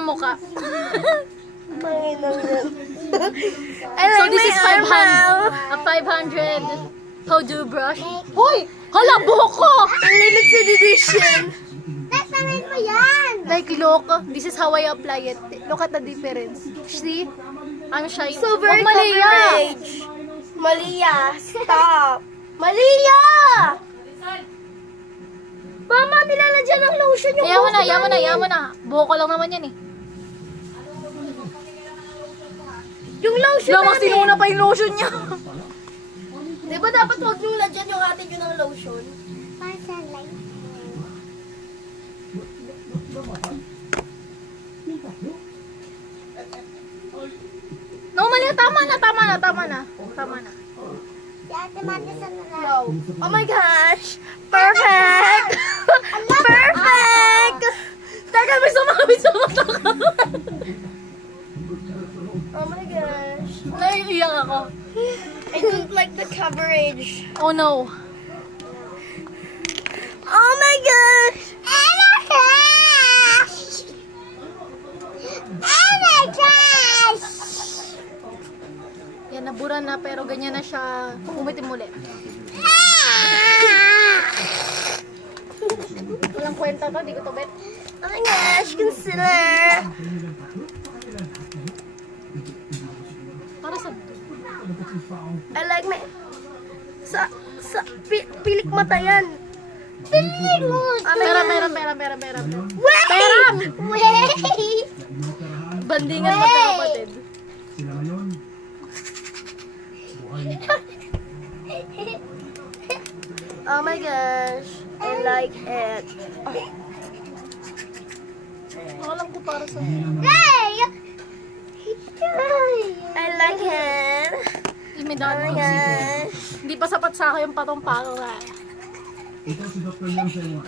ng muka. So this is 500. A 500 Hodu brush. Hoy! Hala, buhok ko! Limited edition. Tatanay mo yan! Like, look, this is how I apply it. Look at the difference. See? I'm shy. So very Huwag mali yan. coverage. Malia, stop. Malia! Mama, nilalagyan ng lotion yung Ayaw mo buhok na, ayaw mo na, namin. ayaw mo na. Buhok ko lang naman yan eh. Yung lotion Lamang namin. sinuna pa yung lotion niya. Di ba dapat huwag nyo lagyan yung atin yun ng lotion? Pasalay. No, mali. Tama na, tama na, tama na. Tama na. Si Ate Madison na lang. No. Oh my gosh! Perfect! Perfect! Teka, may sumatok ka. Oh my gosh. Naiiyak ako. I don't like the coverage. Oh no. Oh my gosh! Oh my gosh! Oh my gosh! Yan, nabura na pero ganyan na siya. Umitim ulit. Walang kwenta to, di ko to bet. Oh my gosh, concealer! Para sa... I like my... Pilik mata yan. Piling mo! Pera, pera, pera, pera, pera. Wait! Pera! Wait! Bandingan magkakapatid. Sila ngayon, buhay Oh my gosh, I like it. Alam ko para sa... Hey! I like it. May Oh my dami. gosh. Hindi pa sapat sa akin yung patong-pako nga. ito si Dr. Yang sa inyo.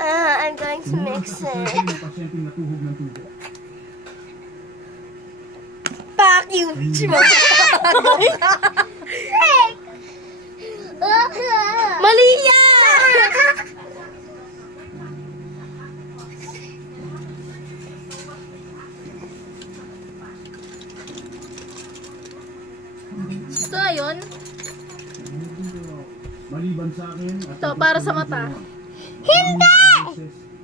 I'm going to mix it. Ng pasyenteng natuhog ng tubo. Fuck you, Chimo. Malia! Ito na yun. Maliban sa akin at Ito, para sa mata. Hindi!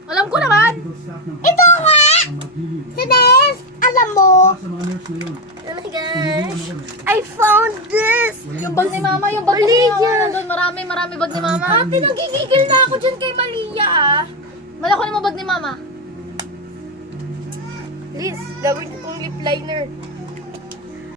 Alam ko naman! medical staff ng Ito nga! ang maghilid. Si Des, alam mo! Sa mga nurse na yun, Oh my gosh. ano I found this! Yung bag ni mama, yung bag ni mama. Nandun, marami bag ni mama. Ate, nagigigil na ako dyan kay Malia ah. Malaki mo bag ni mama. Liz, gawin ko kong lip liner.